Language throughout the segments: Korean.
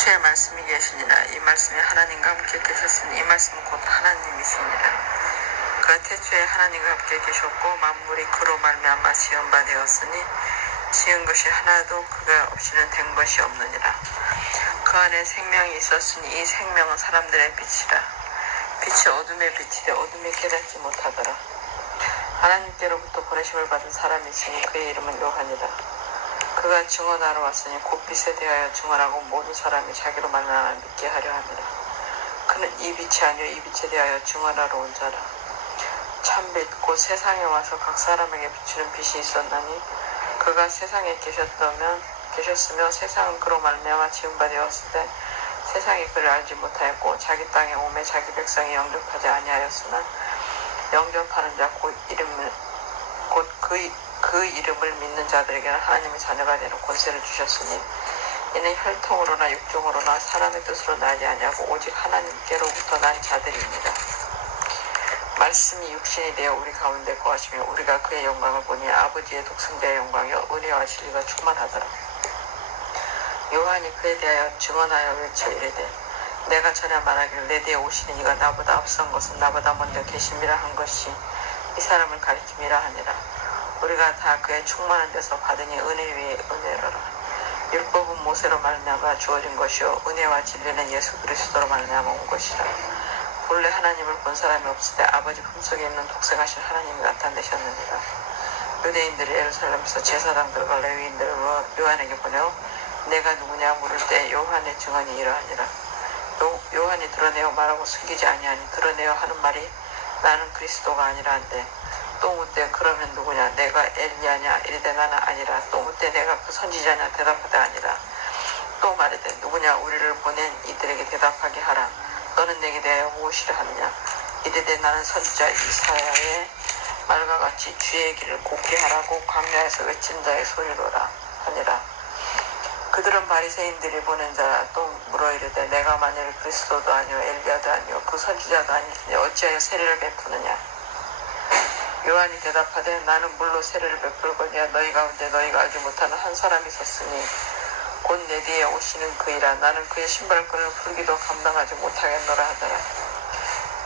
주의 말씀이 계시니라. 이 말씀이 하나님과 함께 계셨으니 이 말씀은 곧 하나님이시니라. 그가 태초에 하나님과 함께 계셨고 만물이 그로 말미암아 지은 바 되었으니 지은 것이 하나도 그가 없이는 된 것이 없느니라. 그 안에 생명이 있었으니 이 생명은 사람들의 빛이라. 빛이 어둠에 비치되 어둠이 깨닫지 못하더라. 하나님께로부터 보내심을 받은 사람이 있으니 그의 이름은 요한이라. 그가 증언하러 왔으니 곧 빛에 대하여 증언하고 모든 사람이 자기로 말미암아 믿게 하려 함이라. 그는 이 빛이 아니요 이 빛에 대하여 증언하러 온 자라. 참빛 곧 세상에 와서 각 사람에게 비추는 빛이 있었나니 그가 세상에 계셨으며 세상은 그로 말미암아 지은 바 되었을 때 세상이 그를 알지 못하였고 자기 땅에 오매 자기 백성이 영접하지 아니하였으나 영접하는 자 곧 그 이름을 믿는 자들에게는 하나님의 자녀가 되는 권세를 주셨으니 이는 혈통으로나 육종으로나 사람의 뜻으로 나지 아니하고 오직 하나님께로부터 난 자들입니다. 말씀이 육신이 되어 우리 가운데 거하시며 우리가 그의 영광을 보니 아버지의 독생자의 영광이요 은혜와 진리가 충만하더라. 요한이 그에 대하여 증언하여 외쳐 이르되 내가 전에 말하기를 내 뒤에 오시는 이가 나보다 앞선 것은 나보다 먼저 계심이라 한 것이 이 사람을 가리킴이라 하니라. 우리가 다 그의 충만한 데서 받으니 은혜 위에 은혜로라. 율법은 모세로 말미암아 주어진 것이요 은혜와 진리는 예수 그리스도로 말미암아 온 것이라. 본래 하나님을 본 사람이 없을 때 아버지 품속에 있는 독생하신 하나님이 나타내셨느니라. 유대인들이 예루살렘에서 제사장들과 레위인들을 요한에게 보내어 내가 누구냐 물을 때 요한의 증언이 이러하니라. 요한이 드러내어 말하고 숨기지 아니하니 드러내어 하는 말이 나는 그리스도가 아니라 한데 또 묻되 그러면 누구냐 내가 엘리야냐 이르되 나는 아니라 또 묻되 내가 그 선지자냐 대답하되 아니라 또 말하되 누구냐 우리를 보낸 이들에게 대답하게 하라. 너는 내게 대하여 무엇이라 하느냐 이르되 나는 선지자 이사야의 말과 같이 주의 길을 곱게 하라고 광야에서 외친 자의 소리로라 하니라. 그들은 바리새인들이 보낸 자라. 또 물어 이르되 내가 만일 그리스도도 아니요 엘리야도 아니요 그 선지자도 아니니 어찌하여 세례를 베푸느냐. 요한이 대답하되 나는 물로 세례를 베풀거니와 너희 가운데 너희가 알지 못하는 한 사람이 있었으니 곧 내 뒤에 오시는 그이라. 나는 그의 신발끈을 풀기도 감당하지 못하겠노라 하더라.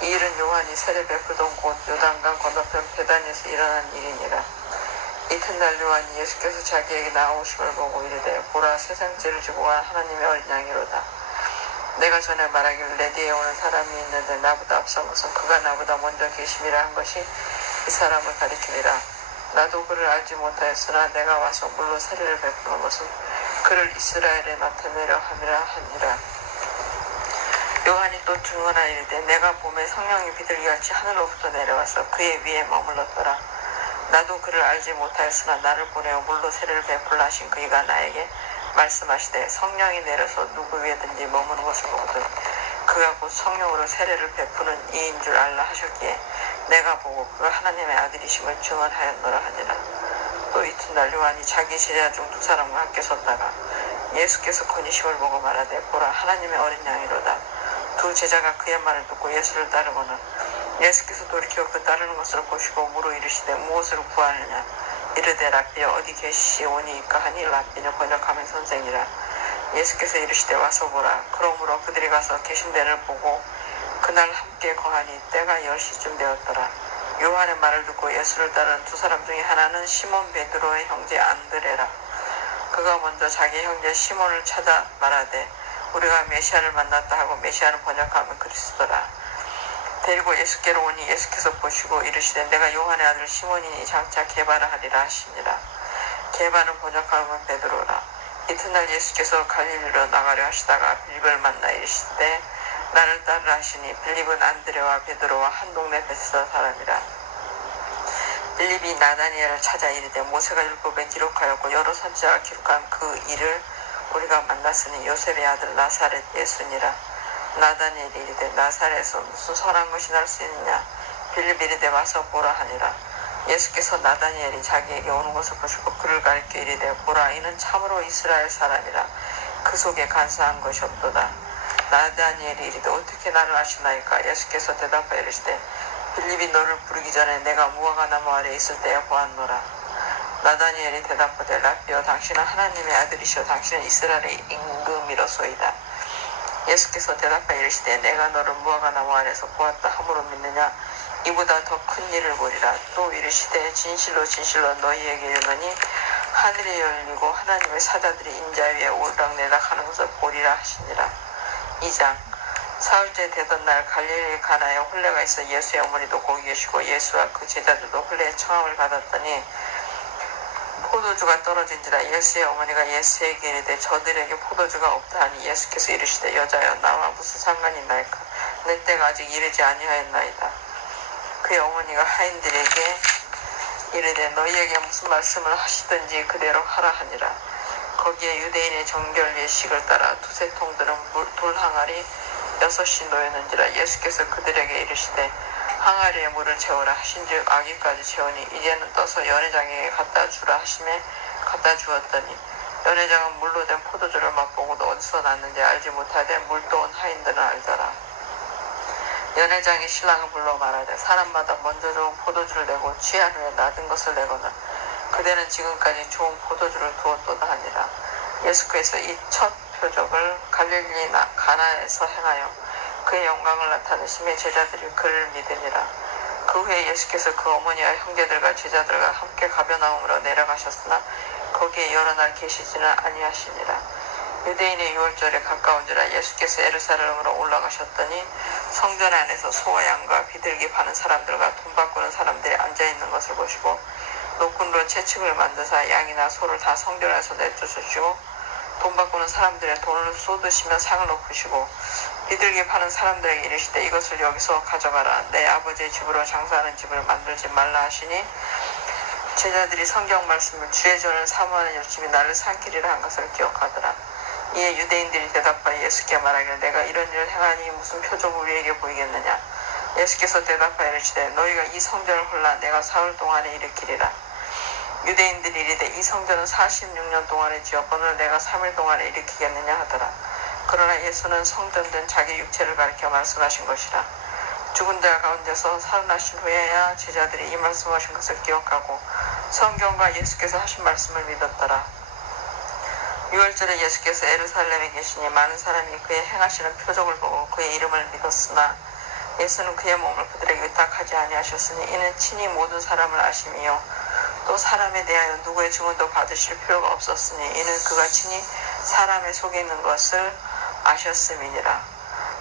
이 일은 요한이 세례 베풀던 곳 요단강 건너편 베단에서 일어난 일이니라. 이튿날 요한이 예수께서 자기에게 나오심을 보고 이르되 보라 세상 죄를 지고 간 하나님의 어린 양이로다. 내가 전에 말하기를 내 뒤에 오는 사람이 있는데 나보다 앞선 것은 그가 나보다 먼저 계심이라 한 것이 이 사람을 가리키니라. 나도 그를 알지 못하였으나 내가 와서 물로 세례를 베푸는 것은 그를 이스라엘에 나타내려 함이라 하니라. 요한이 또 증언하여 이르되 내가 봄에 성령이 비둘기같이 하늘로부터 내려와서 그의 위에 머물렀더라. 나도 그를 알지 못하였으나 나를 보내어 물로 세례를 베풀라 하신 그이가 나에게 말씀하시되 성령이 내려서 누구 위에든지 머무는 것을 보거든 그가 곧 성령으로 세례를 베푸는 이인 줄 알라 하셨기에 내가 보고 그가 하나님의 아들이심을 증언하였노라 하니라. 또 이튿날 요한이 자기 제자 중 두 사람과 함께 섰다가 예수께서 건지심을 보고 말하되 보라 하나님의 어린 양이로다. 두 제자가 그의 말을 듣고 예수를 따르거늘 예수께서 돌이켜 그 따르는 것을 보시고 물어 이르시되 무엇을 구하느냐 이르되 랍비여 어디 계시오니까 하니 랍비는 번역하면 선생이라. 예수께서 이르시되 와서 보라. 그러므로 그들이 가서 계신 데를 보고 그날 함께 거하니 때가 10시쯤 되었더라. 요한의 말을 듣고 예수를 따르는 두 사람 중에 하나는 시몬 베드로의 형제 안드레라. 그가 먼저 자기 형제 시몬을 찾아 말하되 우리가 메시아를 만났다 하고 메시아는 번역하면 그리스도라. 데리고 예수께로 오니 예수께서 보시고 이르시되 내가 요한의 아들 시몬이니 장차 게바라 하리라 하시니라. 게바는 번역하면 베드로라. 이튿날 예수께서 갈릴리로 나가려 하시다가 빌립을 만나 이르시되 나를 따르라 하시니 빌립은 안드레와 베드로와 한 동네 베세다 사람이라. 빌립이 나다니엘을 찾아 이르되 모세가 율법에 기록하였고 여러 선지자가 기록한 그 일을 우리가 만났으니 요셉의 아들 나사렛 예수니라. 나다니엘이 이르되 나사렛에서 무슨 선한 것이 날 수 있느냐. 빌립이 이르되 와서 보라 하니라. 예수께서 나다니엘이 자기에게 오는 것을 보시고 그를 가리켜 이르되 보라 이는 참으로 이스라엘 사람이라. 그 속에 간사한 것이 없도다. 나다니엘이 이르되 어떻게 나를 아시나이까. 예수께서 대답하여 이르시되 빌립이 너를 부르기 전에 내가 무화과 나무 아래 있을 때에 보았노라. 나다니엘이 대답하되 랍비여 당신은 하나님의 아들이시오 당신은 이스라엘의 임금이로소이다. 예수께서 대답하여 이르시되 내가 너를 무화과 나무 안에서 보았다 함으로 믿느냐? 이보다 더 큰 일을 보리라. 또 이르시되 진실로 진실로 너희에게 이르노니 하늘이 열리고 하나님의 사자들이 인자 위에 오르락내락 하는 것을 보리라 하시니라. 2장. 사흘째 되던 날 갈릴리 가나에 혼례가 있어 예수의 어머니도 거기 계시고 예수와 그 제자들도 혼례의 청함을 받았더니 포도주가 떨어진지라. 예수의 어머니가 예수에게 이르되 저들에게 포도주가 없다 하니 예수께서 이르시되 여자여 나와 무슨 상관이 있나이까? 내 때가 아직 이르지 아니하였나이다. 그의 어머니가 하인들에게 이르되 너희에게 무슨 말씀을 하시든지 그대로 하라 하니라. 거기에 유대인의 정결 예식을 따라 두세 통 들은 돌 항아리 6이 놓였는지라. 예수께서 그들에게 이르시되 항아리에 물을 채우라 하신즉 아기까지 채우니 이제는 떠서 연회장에게 갖다 주라 하심에 갖다 주었더니 연회장은 물로 된 포도주를 맛보고도 어디서 났는지 알지 못하되 물도 온 하인들은 알더라. 연회장이 신랑을 불러 말하되 사람마다 먼저 좋은 포도주를 내고 취한 후에 낮은 것을 내거나 그대는 지금까지 좋은 포도주를 두었도다 하니라. 예수께서 이 첫 표적을 갈릴리 가나에서 행하여 그의 영광을 나타내심에 제자들이 그를 믿으니라. 그 후에 예수께서 그 어머니와 형제들과 제자들과 함께 가버나움으로 내려가셨으나 거기에 여러 날 계시지는 아니하시니라. 유대인의 유월절에 가까운지라. 예수께서 예루살렘으로 올라가셨더니 성전 안에서 소와 양과 비둘기 파는 사람들과 돈 바꾸는 사람들이 앉아있는 것을 보시고 노끈으로 채찍을 만드사 양이나 소를 다 성전에서 내쫓으시고 돈 바꾸는 사람들의 돈을 쏟으시며 상을 높으시고 비둘기 파는 사람들에게 이르시되 이것을 여기서 가져가라. 내 아버지의 집으로 장사하는 집을 만들지 말라 하시니 제자들이 성경 말씀을 주의 전을 사모하는 열심히 나를 삼키리라 한 것을 기억하더라. 이에 유대인들이 대답하여 예수께 말하기를 내가 이런 일을 행하니 무슨 표적을 우리에게 보이겠느냐? 예수께서 대답하여 이르시되 너희가 이 성전을 홀라 내가 사흘 동안에 일으키리라. 유대인들이 이르되 이 성전은 46년 동안에 지었거늘 내가 3일 동안에 일으키겠느냐 하더라. 그러나 예수는 성전된 자기 육체를 가리켜 말씀하신 것이라. 죽은 자 가운데서 살아나신 후에야 제자들이 이 말씀하신 것을 기억하고 성경과 예수께서 하신 말씀을 믿었더라. 유월절에 예수께서 예루살렘에 계시니 많은 사람이 그의 행하시는 표적을 보고 그의 이름을 믿었으나 예수는 그의 몸을 그들에게 의탁하지 아니하셨으니 이는 친히 모든 사람을 아심이요 또 사람에 대하여 누구의 증언도 받으실 필요가 없었으니 이는 그가 친히 사람의 속에 있는 것을 아셨음이니라.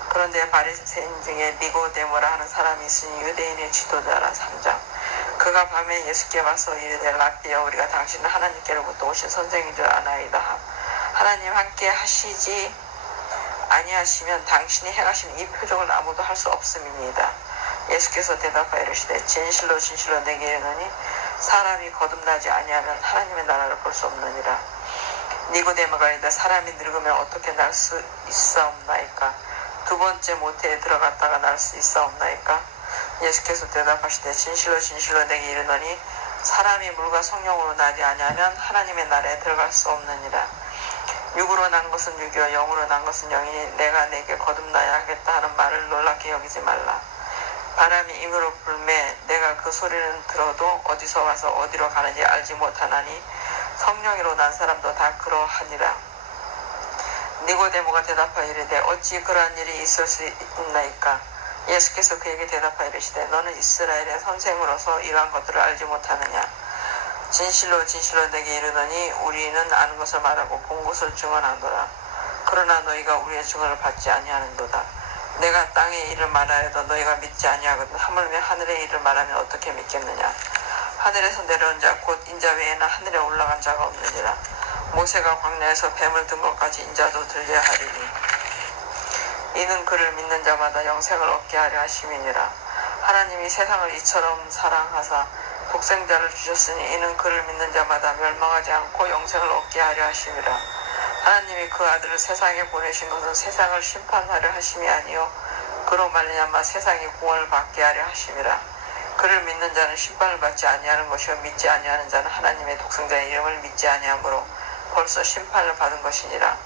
그런데 바리새인 중에 니고데모라 하는 사람이 있으니 유대인의 지도자라. 3장. 그가 밤에 예수께 와서 이르되 라삐여 우리가 당신은 하나님께로부터 오신 선생인 줄 아나이다. 하나님 함께 하시지 아니하시면 당신이 행하신 이 표적을 아무도 할 수 없음이니이다. 예수께서 대답하여 이르시되 진실로 진실로 내게 이르노니 사람이 거듭나지 아니하면 하나님의 나라를 볼 수 없느니라. 니고데모가 이르되 사람이 늙으면 어떻게 날 수 있사옵나이까? 두 번째 모태에 들어갔다가 날 수 있사옵나이까? 예수께서 대답하시되 진실로 진실로 내게 이르노니 사람이 물과 성령으로 나지 아니하면 하나님의 나라에 들어갈 수 없느니라. 육으로 난 것은 육이요 영으로 난 것은 영이니 내가 내게 거듭나야 하겠다 하는 말을 놀랍게 여기지 말라. 바람이 임으로 불매 내가 그 소리는 들어도 어디서 와서 어디로 가는지 알지 못하나니 성령으로 난 사람도 다 그러하니라. 니고데모가 대답하여 이르되 어찌 그러한 일이 있을 수 있나이까? 예수께서 그에게 대답하여 이르시되 너는 이스라엘의 선생으로서 이러한 것들을 알지 못하느냐? 진실로 진실로 내게 이르노니 우리는 아는 것을 말하고 본 것을 증언하노라. 그러나 너희가 우리의 증언을 받지 아니하는도다. 내가 땅의 일을 말하여도 너희가 믿지 아니하거든 하물며 하늘의 일을 말하면 어떻게 믿겠느냐? 하늘에서 내려온 자 곧 인자 외에는 하늘에 올라간 자가 없느니라. 모세가 광야에서 뱀을 든 것까지 인자도 들려야 하리니 이는 그를 믿는 자마다 영생을 얻게 하려 하심이니라. 하나님이 세상을 이처럼 사랑하사 독생자를 주셨으니 이는 그를 믿는 자마다 멸망하지 않고 영생을 얻게 하려 하심이라. 하나님이 그 아들을 세상에 보내신 것은 세상을 심판하려 하심이 아니요 그로 말미암아 세상이 구원을 받게 하려 하심이라. 그를 믿는 자는 심판을 받지 아니하는 것이요 믿지 아니하는 자는 하나님의 독생자의 이름을 믿지 아니하므로 벌써 심판을 받은 것이니라.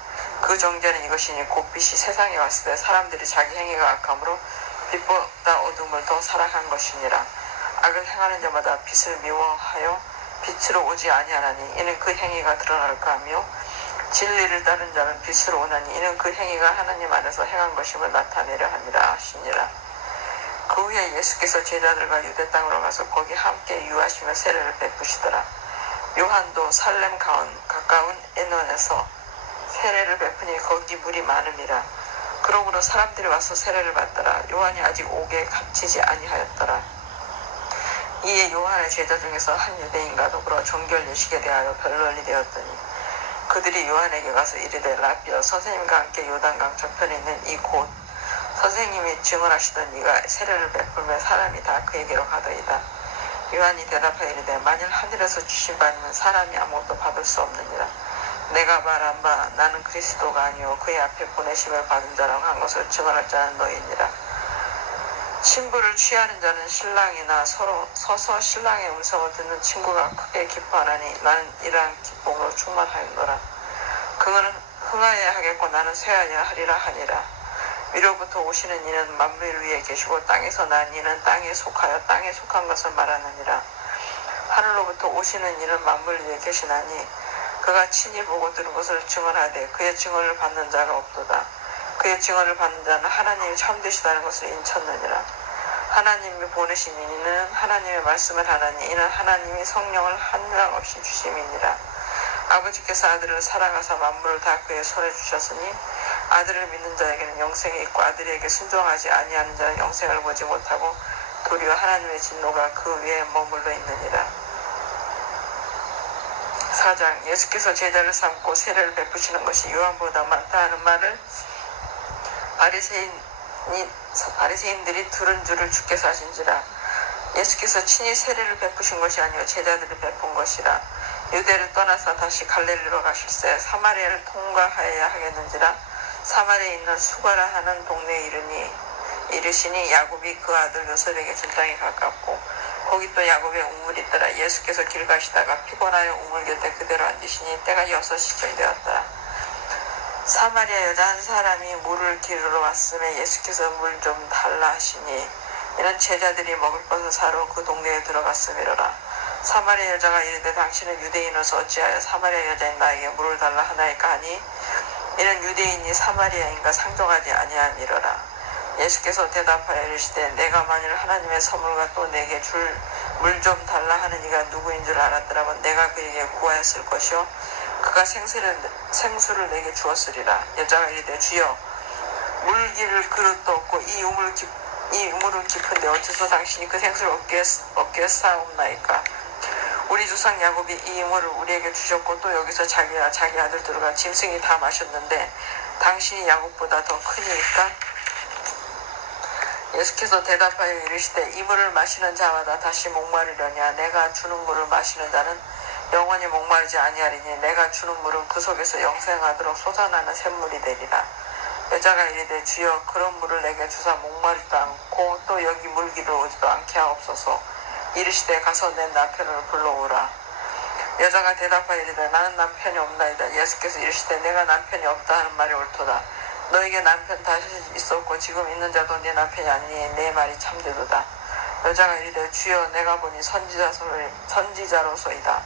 그 정죄는 이것이니 곧 빛이 세상에 왔을 때 사람들이 자기 행위가 악함으로 빛보다 어둠을 더 사랑한 것이니라. 악을 행하는 자마다 빛을 미워하여 빛으로 오지 아니하나니 이는 그 행위가 드러날까 하며 진리를 따른 자는 빛으로 오나니 이는 그 행위가 하나님 안에서 행한 것임을 나타내려 함이라 하시니라. 그 후에 예수께서 제자들과 유대 땅으로 가서 거기 함께 유하시며 세례를 베푸시더라. 요한도 살렘 가까운 에논에서 세례를 베푸니 거기 물이 많음이라. 그러므로 사람들이 와서 세례를 받더라. 요한이 아직 옥에 갇히지 아니하였더라. 이에 요한의 제자 중에서 한 유대인과 더불어 정결 예식에 대하여 변론이 되었더니 그들이 요한에게 가서 이르되 라비여, 선생님과 함께 요단강 저편에 있는 이 곳 선생님이 증언하시던 이가 세례를 베풀며 사람이 다 그에게로 가더이다. 요한이 대답하여 이르되 만일 하늘에서 주신 바 아니면 사람이 아무것도 받을 수 없느니라. 내가 말한 바 나는 그리스도가 아니요 그의 앞에 보내심을 받은 자라고 한 것을 증언할 자는 너희니라. 신부를 취하는 자는 신랑이나 서서 신랑의 음성을 듣는 친구가 크게 기뻐하나니 나는 이러한 기쁨으로 충만하였노라. 그거는 흥하여야 하겠고 나는 쇠하여야 하리라 하니라. 위로부터 오시는 이는 만물 위에 계시고 땅에서 난 이는 땅에 속하여 땅에 속한 것을 말하느니라. 하늘로부터 오시는 이는 만물 위에 계시나니 그가 친히 보고 들은 것을 증언하되 그의 증언을 받는 자가 없도다. 그의 증언을 받는 자는 하나님이 참되시다는 것을 인쳤느니라. 하나님이 보내신 이는 하나님의 말씀을 하나니 이는 하나님이 성령을 한량 없이 주심이니라. 아버지께서 아들을 사랑하사 만물을 다 그의 손에 주셨으니 아들을 믿는 자에게는 영생이 있고 아들에게 순종하지 아니하는 자는 영생을 보지 못하고 도리어 하나님의 진노가 그 위에 머물러 있느니라. 4장. 예수께서 제자를 삼고 세례를 베푸시는 것이 요한보다 많다 하는 말을 바리새인들이 들은 줄을 주께서 하신지라. 예수께서 친히 세례를 베푸신 것이 아니요 제자들을 베푼 것이라. 유대를 떠나서 다시 갈릴리로 가실새 사마리아를 통과하여야 하겠는지라. 사마리아에 있는 수가라 하는 동네에 이르시니 야곱이 그 아들 요셉에게 준 땅이 가깝고 거기 또 야곱의 우물이 있더라. 예수께서 길 가시다가 피곤하여 우물 곁에 그대로 앉으시니 때가 6시쯤 되었더라. 사마리아 여자 한 사람이 물을 기르러 왔음에 예수께서 물 좀 달라 하시니 이는 제자들이 먹을 것을 사러 그 동네에 들어갔음이로라. 사마리아 여자가 이르되 당신은 유대인으로서 어찌하여 사마리아 여자인 나에게 물을 달라 하나이까 하니 이는 유대인이 사마리아인과 상종하지 아니함이로라. 예수께서 대답하여 이르시되 내가 만일 하나님의 선물과 또 내게 줄 물 좀 달라 하는 이가 누구인 줄 알았더라면 내가 그에게 구하였을 것이요 그가 생수를 내게 주었으리라. 여자가 이르되 주여, 물 기를 그릇도 없고 이 우물은 깊은데 어째서 당신이 그 생수를 얻게 싸움나이까. 우리 조상 야곱이 이 우물을 우리에게 주셨고 또 여기서 자기와 자기 아들들과 짐승이 다 마셨는데 당신이 야곱보다 더 크니까. 예수께서 대답하여 이르시되 이 물을 마시는 자마다 다시 목마르려냐. 내가 주는 물을 마시는 자는 영원히 목마르지 아니하리니 내가 주는 물은 그 속에서 영생하도록 솟아나는 샘물이 되리라. 여자가 이르되 주여, 그런 물을 내게 주사 목마르지도 않고 또 여기 물기를 오지도 않게 하옵소서. 이르시되 가서 내 남편을 불러오라. 여자가 대답하여 이르되 나는 남편이 없나이다. 예수께서 이르시되 내가 남편이 없다 하는 말이 옳도다. 너에게 남편 다시 있었고 지금 있는 자도 네 남편이 아니니 내 말이 참되도다. 여자가 이르되 주여, 내가 보니 선지자로소이다.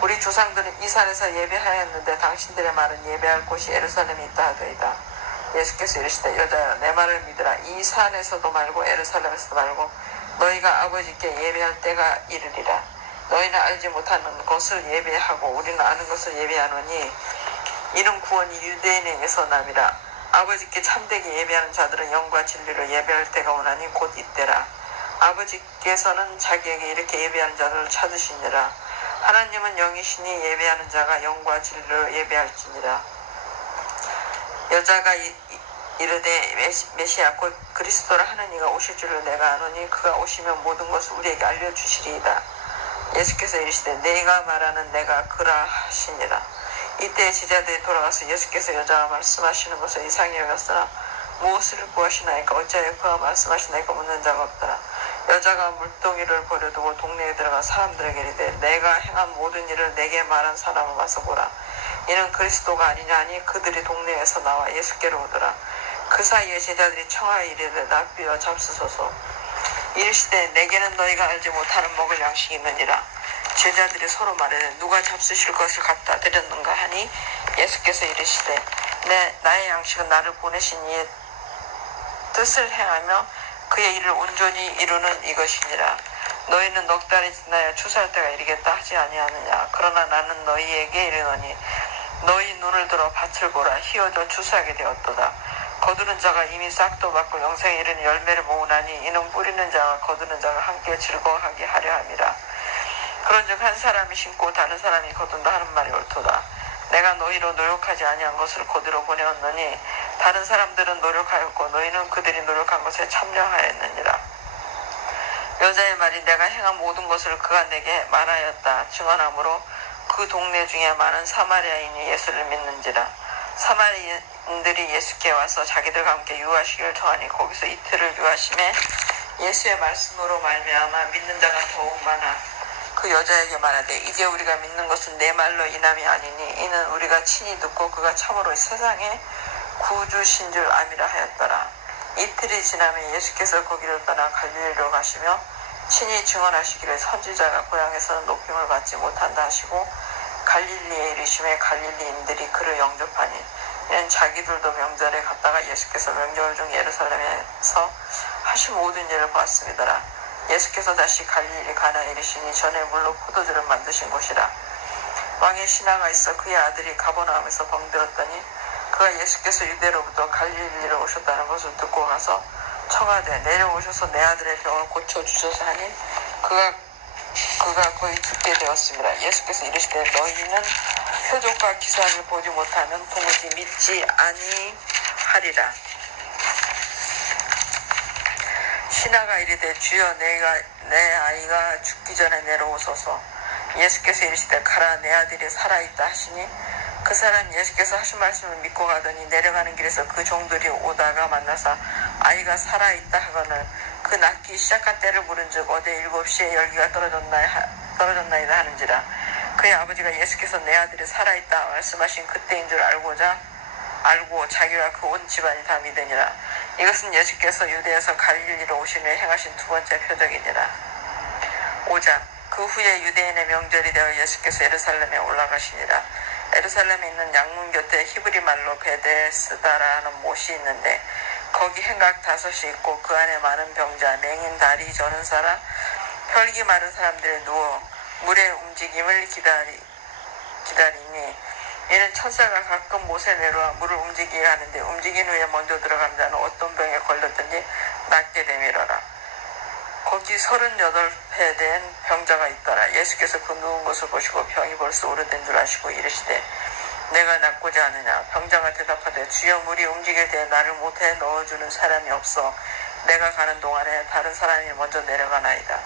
우리 조상들은 이 산에서 예배하였는데 당신들의 말은 예배할 곳이 예루살렘에 있다 하더이다. 예수께서 이르시되 여자여, 내 말을 믿으라. 이 산에서도 말고 예루살렘에서도 말고 너희가 아버지께 예배할 때가 이르리라. 너희는 알지 못하는 것을 예배하고 우리는 아는 것을 예배하노니 이는 구원이 유대인에게서 남이라. 아버지께 참되게 예배하는 자들은 영과 진리로 예배할 때가 오나니 곧 이때라. 아버지께서는 자기에게 이렇게 예배하는 자들을 찾으시니라. 하나님은 영이시니 예배하는 자가 영과 진리로 예배할지니라. 여자가 이르되 메시아 곧 그리스도라 하는 이가 오실 줄을 내가 아노니 그가 오시면 모든 것을 우리에게 알려주시리이다. 예수께서 이르시되 내가 말하는 내가 그라 하시니라. 이때 제자들이 돌아가서 예수께서 여자가 말씀하시는 것을 이상히 여겼으나 무엇을 구하시나이까 어찌하여 그가 말씀하시나이까 묻는 자가 없더라. 여자가 물동이를 버려두고 동네에 들어가 사람들에게 이르되 내가 행한 모든 일을 내게 말한 사람을 와서 보라. 이는 그리스도가 아니냐 하니 그들이 동네에서 나와 예수께로 오더라. 그 사이에 제자들이 청하여 이르되 라비여, 잡수소서. 이르시되 내게는 너희가 알지 못하는 먹을 양식이 있느니라. 제자들이 서로 말하되 누가 잡수실 것을 갖다 드렸는가 하니 예수께서 이르시되 나의 양식은 나를 보내신 이의 뜻을 행하며 그의 일을 온전히 이루는 이것이니라. 너희는 넉 달이 지나야 추수할 때가 이르겠다 하지 아니하느냐. 그러나 나는 너희에게 이르노니 너희 눈을 들어 밭을 보라. 희어져 추수하게 되었도다. 거두는 자가 이미 싹도 받고 영생에 이르는 열매를 모으나니 이는 뿌리는 자와 거두는 자가 함께 즐거워하게 하려 함이라. 그런즉 한 사람이 심고 다른 사람이 거둔다 하는 말이 옳도다. 내가 너희로 노력하지 아니한 것을 거두러 보내었느니 다른 사람들은 노력하였고 너희는 그들이 노력한 것에 참여하였느니라. 여자의 말이 내가 행한 모든 것을 그가 내게 말하였다 증언하므로 그 동네 중에 많은 사마리아인이 예수를 믿는지라. 사마리아인들이 예수께 와서 자기들과 함께 유하시기를 청하니 거기서 이틀을 유하심에 예수의 말씀으로 말미암아 믿는 자가 더욱 많아 그 여자에게 말하되 이제 우리가 믿는 것은 내 말로 인함이 아니니 이는 우리가 친히 듣고 그가 참으로 세상에 구주신 줄 암이라 하였더라. 이틀이 지나면 예수께서 거기를 떠나 갈릴리로 가시며 친히 증언하시기를 선지자가 고향에서는 높임을 받지 못한다 하시고 갈릴리에 이르심에 갈릴리인들이 그를 영접하니 이는 자기들도 명절에 갔다가 예수께서 명절 중 예루살렘에서 하신 모든 일을 보았음이더라. 예수께서 다시 갈릴리 가나에 이르시니 전에 물로 포도주를 만드신 곳이라. 왕의 신하가 있어 그의 아들이 가버나움에서 병들었더니 그가 예수께서 유대로부터 갈릴리로 오셨다는 것을 듣고 가서 청하되 내려오셔서 내 아들의 병을 고쳐주소서 하니 그가 거의 죽게 되었습니다. 예수께서 이르시되 너희는 표적과 기사를 보지 못하면 도무지 믿지 아니하리라. 신하가 이르되 주여 내 아이가 죽기 전에 내려오소서. 예수께서 이르시되 가라 내 아들이 살아있다 하시니 그 사람 예수께서 하신 말씀을 믿고 가더니 내려가는 길에서 그 종들이 오다가 만나서 아이가 살아있다 하거늘 그 낫기 시작한 때를 물은즉 어제 7시에 열기가 떨어졌나이다 하는지라. 그의 아버지가 예수께서 내 아들이 살아있다 말씀하신 그때인 줄 알고 자기와 그 온 집안이 다 믿으니라. 이것은 예수께서 유대에서 갈릴리로 오신 후에 행하신 두 번째 표적이니라. 5장 그 후에 유대인의 명절이 되어 예수께서 예루살렘에 올라가시니라. 예루살렘에 있는 양문 곁에 히브리 말로 베데스다라는 못이 있는데 거기 행각 5이 있고 그 안에 많은 병자, 맹인, 다리 저는 사람, 혈기 많은 사람들이 누워 물의 움직임을 기다리니 이는 천사가 가끔 못에 내려와 물을 움직이게 하는데 움직인 후에 먼저 들어간 자는 어떤 병에 걸렸든지 낫게 되밀어라. 거기 38회 된 병자가 있더라. 예수께서 그 누운 것을 보시고 병이 벌써 오래된 줄 아시고 이르시되 내가 낫고자 하느냐. 병자가 대답하되 주여 물이 움직일 때 나를 못에 넣어주는 사람이 없어 내가 가는 동안에 다른 사람이 먼저 내려가나이다.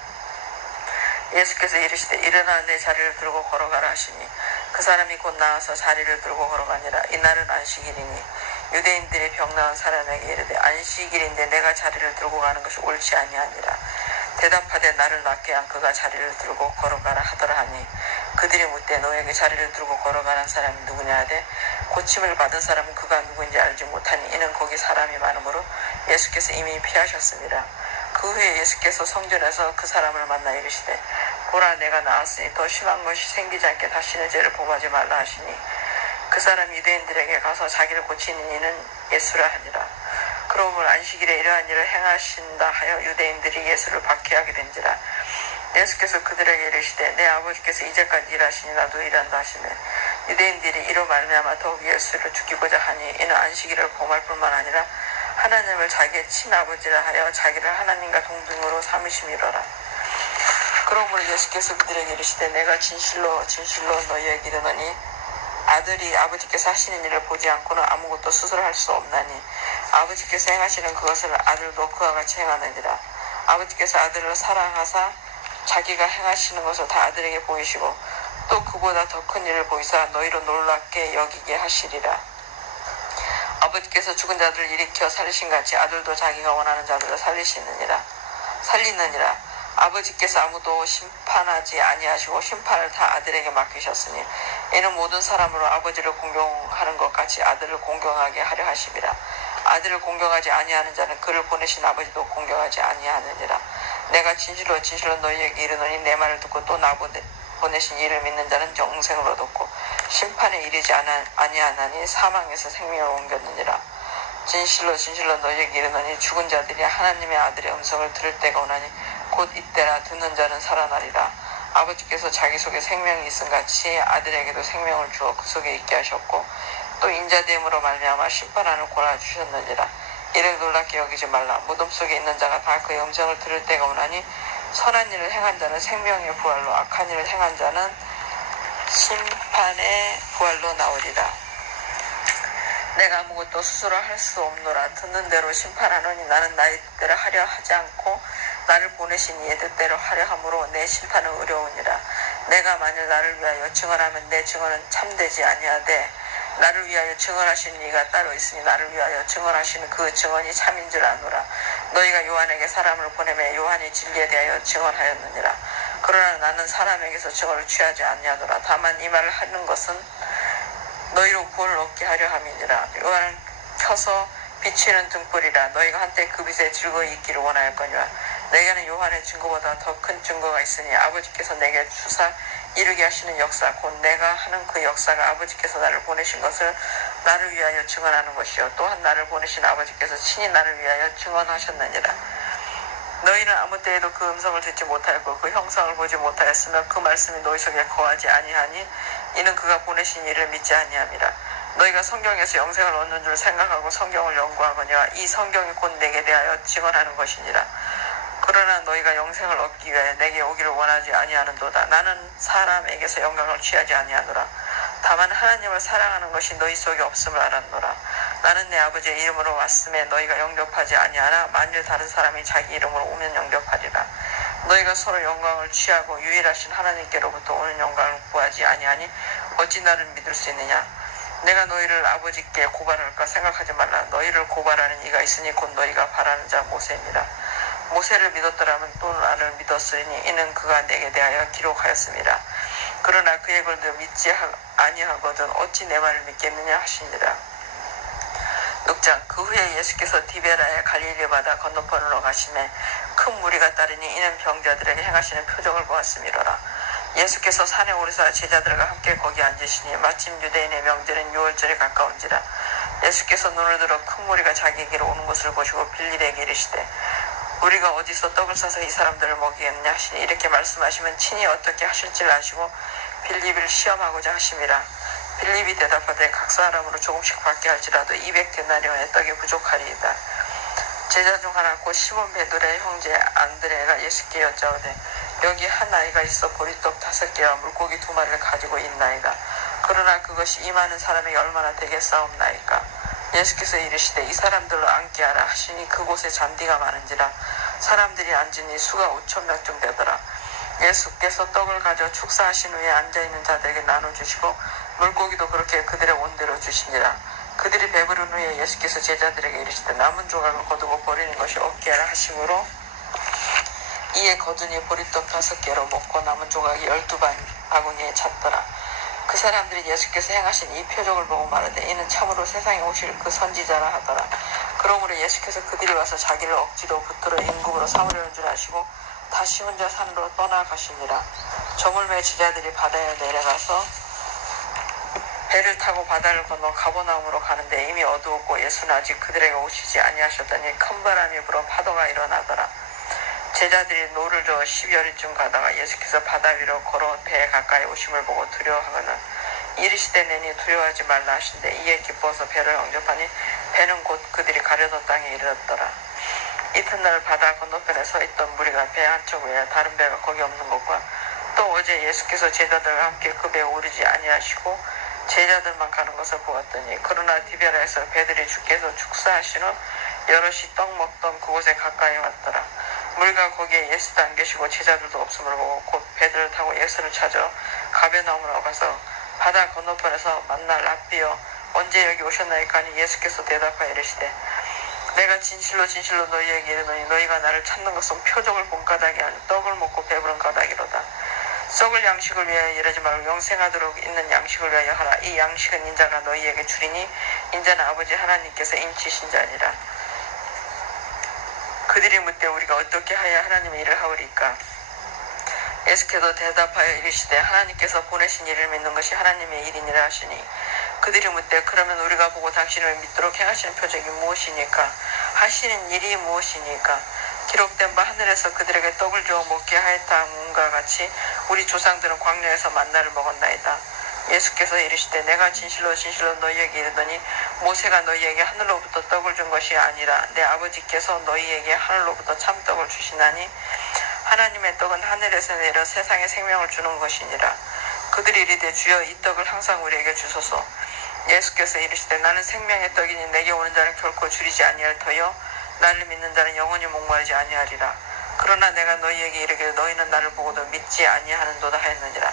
예수께서 이르시되 일어나 내 자리를 들고 걸어가라 하시니 그 사람이 곧 나와서 자리를 들고 걸어가니라. 이날은 안식일이니 유대인들이 병 나은 사람에게 이르되 안식일인데 내가 자리를 들고 가는 것이 옳지 아니하니라. 대답하되 나를 낫게 한 그가 자리를 들고 걸어가라 하더라 하니 그들이 묻되 너에게 자리를 들고 걸어가는 사람이 누구냐 하되 고침을 받은 사람은 그가 누구인지 알지 못하니 이는 거기 사람이 많으므로 예수께서 이미 피하셨습니다. 그 후에 예수께서 성전에서 그 사람을 만나 이르시되 보라 내가 나았으니 더 심한 것이 생기지 않게 다시는 죄를 범하지 말라 하시니 그 사람 유대인들에게 가서 자기를 고치는 이는 예수라 하니라. 그러므로 안식일에 이러한 일을 행하신다 하여 유대인들이 예수를 박해하게 된지라. 예수께서 그들에게 이르시되 내 아버지께서 이제까지 일하시니 나도 일한다 하시며 유대인들이 이로 말미암아 더욱 예수를 죽이고자 하니 이는 안식일을 범할 뿐만 아니라 하나님을 자기의 친아버지라 하여 자기를 하나님과 동등으로 삼으심이로라. 그러므로 예수께서 그들에게 이르시되 내가 진실로 너희에게 이르노니 아들이 아버지께서 하시는 일을 보지 않고는 아무것도 스스로 할 수 없나니 아버지께서 행하시는 그것을 아들도 그와 같이 행하느니라. 아버지께서 아들을 사랑하사 자기가 행하시는 것을 다 아들에게 보이시고 또 그보다 더 큰 일을 보이사 너희로 놀랍게 여기게 하시리라. 아버지께서 죽은 자들을 일으켜 살리신 같이 아들도 자기가 원하는 자들을 살리느니라. 아버지께서 아무도 심판하지 아니하시고 심판을 다 아들에게 맡기셨으니 이는 모든 사람으로 아버지를 공경하는 것 같이 아들을 공경하게 하려 하심이라. 아들을 공경하지 아니하는 자는 그를 보내신 아버지도 공경하지 아니하느니라. 내가 진실로 너희에게 이르노니 내 말을 듣고 또 보내신 이를 믿는 자는 영생을 얻었고 심판에 이르지 아니하나니 사망에서 생명을 옮겼느니라. 진실로 진실로 너희에게 이르노니 죽은 자들이 하나님의 아들의 음성을 들을 때가 오나니 곧 이때라. 듣는 자는 살아나리라. 아버지께서 자기 속에 생명이 있음 같이 아들에게도 생명을 주어 그 속에 있게 하셨고 또 인자됨으로 말미암아 심판하는 권한을 주셨느니라. 이를 놀랍게 여기지 말라. 무덤 속에 있는 자가 다 그의 음성을 들을 때가 오나니 선한 일을 행한 자는 생명의 부활로, 악한 일을 행한 자는 심판의 부활로 나오리라. 내가 아무것도 스스로 할 수 없노라. 듣는 대로 심판하노니 나는 나의 뜻대로 하려 하지 않고 나를 보내신 이의 뜻대로 하려 함으로 내 심판은 어려우니라. 내가 만일 나를 위하여 증언하면 내 증언은 참되지 아니하되 나를 위하여 증언하신 이가 따로 있으니 나를 위하여 증언하시는 그 증언이 참인 줄 아노라. 너희가 요한에게 사람을 보내매 요한이 진리에 대하여 증언하였느니라. 그러나 나는 사람에게서 증언을 취하지 아니하노라. 다만 이 말을 하는 것은 너희로 구원을 얻게 하려 함이니라. 요한은 켜서 비치는 등불이라. 너희가 한때 그 빛에 즐거이 있기를 원하였거니와 내게는 요한의 증거보다 더 큰 증거가 있으니 아버지께서 내게 주사 이루게 하시는 역사 곧 내가 하는 그 역사가 아버지께서 나를 보내신 것을 나를 위하여 증언하는 것이요 또한 나를 보내신 아버지께서 친히 나를 위하여 증언하셨느니라. 너희는 아무 때에도 그 음성을 듣지 못하였고 그 형상을 보지 못하였으며 그 말씀이 너희 속에 거하지 아니하니 이는 그가 보내신 이를 믿지 아니함이라. 너희가 성경에서 영생을 얻는 줄 생각하고 성경을 연구하거니와 이 성경이 곧 내게 대하여 증언하는 것이니라. 그러나 너희가 영생을 얻기 위하여 내게 오기를 원하지 아니하는도다. 나는 사람에게서 영광을 취하지 아니하노라. 다만 하나님을 사랑하는 것이 너희 속에 없음을 알았노라. 나는 내 아버지의 이름으로 왔음에 너희가 영접하지 아니하나 만일 다른 사람이 자기 이름으로 오면 영접하리라. 너희가 서로 영광을 취하고 유일하신 하나님께로부터 오는 영광을 구하지 아니하니 어찌 나를 믿을 수 있느냐. 내가 너희를 아버지께 고발할까 생각하지 말라. 너희를 고발하는 이가 있으니 곧 너희가 바라는 자 모세입니다. 모세를 믿었더라면 또 나를 믿었으니 이는 그가 내게 대하여 기록하였습니다. 그러나 그의 글도 믿지 아니하거든 어찌 내 말을 믿겠느냐 하시니라. 6장. 그 후에 예수께서 디베라의 갈릴리 바다 건너편으로 가시매 큰 무리가 따르니 이는 병자들에게 행하시는 표적을 보았음이로라. 예수께서 산에 오르사 제자들과 함께 거기 앉으시니 마침 유대인의 명절인 유월절에 가까운지라. 예수께서 눈을 들어 큰 무리가 자기에게로 오는 것을 보시고 빌립에게 이르시되 우리가 어디서 떡을 싸서 이 사람들을 먹이겠느냐 하시니 이렇게 말씀하시면 친히 어떻게 하실지를 아시고 빌립을 시험하고자 하심이라. 빌립이 대답하되 각 사람으로 조금씩 받게 할지라도 200데나리온의 떡이 부족하리이다. 제자 중 하나 곧 시몬 베드로의 형제 안드레가 예수께 여짜오되 여기 한 아이가 있어 보리떡 5개와 물고기 2마리를 가지고 있나이다. 그러나 그것이 이 많은 사람에게 얼마나 되겠사옵나이까. 예수께서 이르시되 이 사람들로 앉게 하라 하시니 그곳에 잔디가 많은지라 사람들이 앉으니 수가 5,000명쯤 되더라. 예수께서 떡을 가져 축사하신 후에 앉아있는 자들에게 나눠주시고 물고기도 그렇게 그들의 온대로 주시니라. 그들이 배부른 후에 예수께서 제자들에게 이르시되 남은 조각을 거두고 버리는 것이 없게 하라 하심으로 이에 거두니 보리떡 5개로 먹고 남은 조각이 12바구니에 찼더라. 그 사람들이 예수께서 행하신 이 표적을 보고 말하되 이는 참으로 세상에 오실 그 선지자라 하더라. 그러므로 예수께서 그들이 와서 자기를 억지로 붙들어 임금으로 삼으려는 줄 아시고 다시 혼자 산으로 떠나가시니라. 저물매 제자들이 바다에 내려가서 배를 타고 바다를 건너 가버나움으로 가는데 이미 어두웠고 예수는 아직 그들에게 오시지 아니하셨더니 큰 바람이 불어 파도가 일어나더라. 제자들이 노를 저어 12여리쯤 가다가 예수께서 바다 위로 걸어 배에 가까이 오심을 보고 두려워하거늘 이르시되 내니 두려워하지 말라 하신데 이에 기뻐서 배를 영접하니 배는 곧 그들이 가려던 땅에 이르렀더라. 이튿날 바다 건너편에 서 있던 무리가 배 한 척 외에 다른 배가 거기 없는 것과 또 어제 예수께서 제자들과 함께 그 배에 오르지 아니하시고 제자들만 가는 것을 보았더니 그러나 디베라에서 배들이 주께서 축사하신 후 여럿이 떡 먹던 그곳에 가까이 왔더라. 물가 거기에 예수도 안 계시고 제자들도 없음을 보고 곧 배들을 타고 예수를 찾아 가베나움으로 가서 바다 건너편에서 만날 랍비여 언제 여기 오셨나이까 하니 예수께서 대답하여 이르시되 내가 진실로 진실로 너희에게 이르노니 너희가 나를 찾는 것은 표적을 본 까닭이 아니 떡을 먹고 배부른 까닭이로다. 썩을 양식을 위하여 일하지 말고 영생하도록 있는 양식을 위하여 하라. 이 양식은 인자가 너희에게 주리니 인자는 아버지 하나님께서 인치신 자니라. 그들이 묻되 우리가 어떻게 하여 하나님의 일을 하오리까. 예수께서 대답하여 이르시되 하나님께서 보내신 이를 믿는 것이 하나님의 일이니라 하시니 그들이 묻되 그러면 우리가 보고 당신을 믿도록 행하시는 표적이 무엇이니까 하시는 일이 무엇이니까 기록된 바 하늘에서 그들에게 떡을 주어 먹게 하였다문과 같이 우리 조상들은 광야에서 만나를 먹었나이다. 예수께서 이르시되 내가 진실로 진실로 너희에게 이르더니 모세가 너희에게 하늘로부터 떡을 준 것이 아니라 내 아버지께서 너희에게 하늘로부터 참떡을 주시나니 하나님의 떡은 하늘에서 내려 세상에 생명을 주는 것이니라. 그들이 이르되 주여 이 떡을 항상 우리에게 주소서. 예수께서 이르시되 나는 생명의 떡이니 내게 오는 자는 결코 줄이지 아니할 터요 나를 믿는 자는 영원히 목마르지 아니하리라. 그러나 내가 너희에게 이르기를 너희는 나를 보고도 믿지 아니하는도다 하였느니라.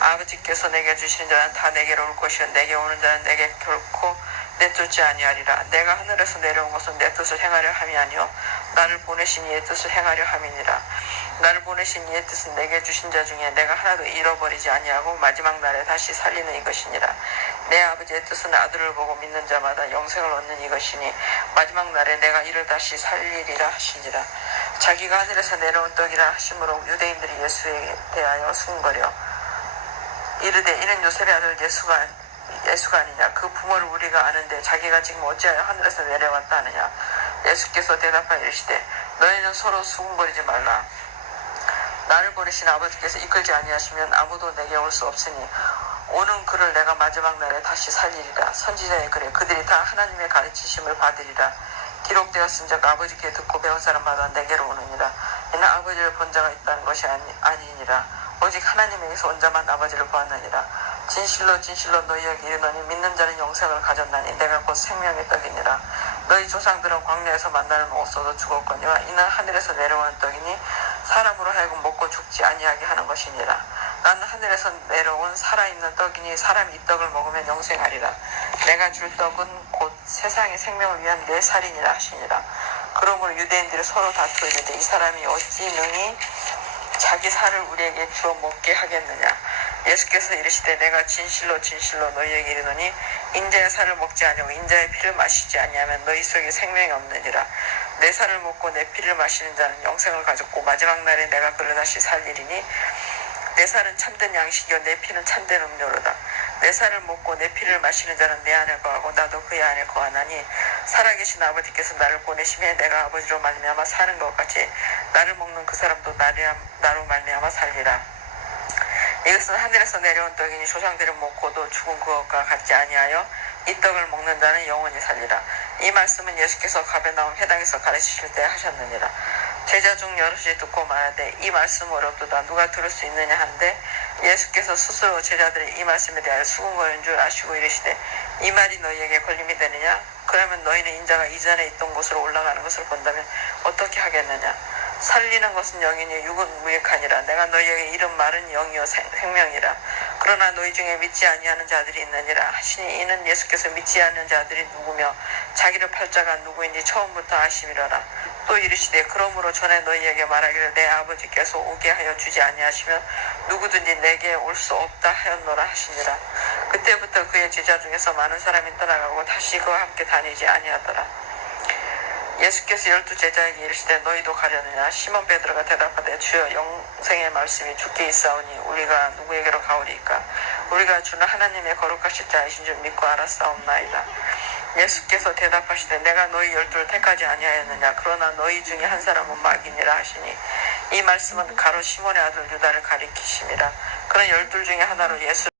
아버지께서 내게 주시는 자는 다 내게로 올 것이요 내게 오는 자는 내게 결코 내쫓지 아니하리라. 내가 하늘에서 내려온 것은 내 뜻을 행하려 함이 아니요 나를 보내신 이의 뜻을 행하려 함이니라. 나를 보내신 이의 뜻은 내게 주신 자 중에 내가 하나도 잃어버리지 아니하고 마지막 날에 다시 살리는 이것이니라. 내 아버지의 뜻은 아들을 보고 믿는 자마다 영생을 얻는 이것이니 마지막 날에 내가 이를 다시 살리리라 하시니라. 자기가 하늘에서 내려온 떡이라 하심으로 유대인들이 예수에 대하여 수군거려 이르되 이는 요셉의 아들 예수가 아니냐. 그 부모를 우리가 아는데 자기가 지금 어찌하여 하늘에서 내려왔다 하느냐. 예수께서 대답하여 이르시되 너희는 서로 수군거리지 말라. 나를 보내신 아버지께서 이끌지 아니하시면 아무도 내게 올 수 없으니 오는 그를 내가 마지막 날에 다시 살리리라. 선지자의 글에 그들이 다 하나님의 가르치심을 받으리라. 기록되었은즉 아버지께 듣고 배운 사람마다 내게로 오느니라. 이는 아버지를 본 자가 있다는 것이 아니니라. 오직 하나님에게서 온 자만 아버지를 보았느니라. 진실로 진실로 너희에게 이르노니 믿는 자는 영생을 가졌나니 내가 곧 생명의 떡이니라. 너희 조상들은 광야에서 만나를 먹었어도 죽었거니와 이는 하늘에서 내려오는 떡이니 사람으로 하여금 먹고 죽지 아니하게 하는 것이니라. 나는 하늘에서 내려온 살아있는 떡이니 사람이 이 떡을 먹으면 영생하리라. 내가 줄 떡은 곧 세상의 생명을 위한 내 살이니라 하시니라. 그러므로 유대인들이 서로 다투어 이르되 이 사람이 어찌 능히 자기 살을 우리에게 주어 먹게 하겠느냐. 예수께서 이르시되 내가 진실로 진실로 너희에게 이르노니 인자의 살을 먹지 아니하고 인자의 피를 마시지 아니하면 너희 속에 생명이 없느니라. 내 살을 먹고 내 피를 마시는 자는 영생을 가졌고 마지막 날에 내가 그를 다시 살리리니 내 살은 참된 양식이요 내 피는 참된 음료로다. 내 살을 먹고 내 피를 마시는 자는 내 안에 거하고 나도 그의 안에 거하나니 살아계신 아버지께서 나를 보내심에 내가 아버지로 말미암아 사는 것 같이 나를 먹는 그 사람도 나로 말미암아 살리라. 이것은 하늘에서 내려온 떡이니 조상들이 먹고도 죽은 그것과 같지 아니하여 이 떡을 먹는 자는 영원히 살리라. 이 말씀은 예수께서 가버나움 회당에서 가르치실 때 하셨느니라. 제자 중 여럿이 듣고 말하되 이 말씀 어렵도다 누가 들을 수 있느냐 한데 예수께서 스스로 제자들이 이 말씀에 대하여 수군거리는 줄 아시고 이르시되 이 말이 너희에게 걸림이 되느냐. 그러면 너희는 인자가 이전에 있던 곳으로 올라가는 것을 본다면 어떻게 하겠느냐. 살리는 것은 영이니 육은 무익하니라. 내가 너희에게 이른 말은 영이요 생명이라. 그러나 너희 중에 믿지 아니하는 자들이 있느니라 하시니 이는 예수께서 믿지 않는 자들이 누구며 자기를 팔 자가 누구인지 처음부터 아심이라라. 또 이르시되 그러므로 전에 너희에게 말하기를 내 아버지께서 오게 하여 주지 아니하시면 누구든지 내게 올 수 없다 하였노라 하시니라. 그때부터 그의 제자 중에서 많은 사람이 떠나가고 다시 그와 함께 다니지 아니하더라. 예수께서 12 제자에게 이르시되 너희도 가려느냐. 시몬 베드로가 대답하되 주여 영생의 말씀이 주께 있사오니 우리가 누구에게로 가오리이까. 우리가 주는 하나님의 거룩하신 자이신 줄 믿고 알았사옵나이다. 예수께서 대답하시되 내가 너희 12를 택하지 아니하였느냐. 그러나 너희 중에 한 사람은 마귀니라 하시니 이 말씀은 가로 시몬의 아들 유다를 가리키심이라. 그는 12 중에 하나로 예수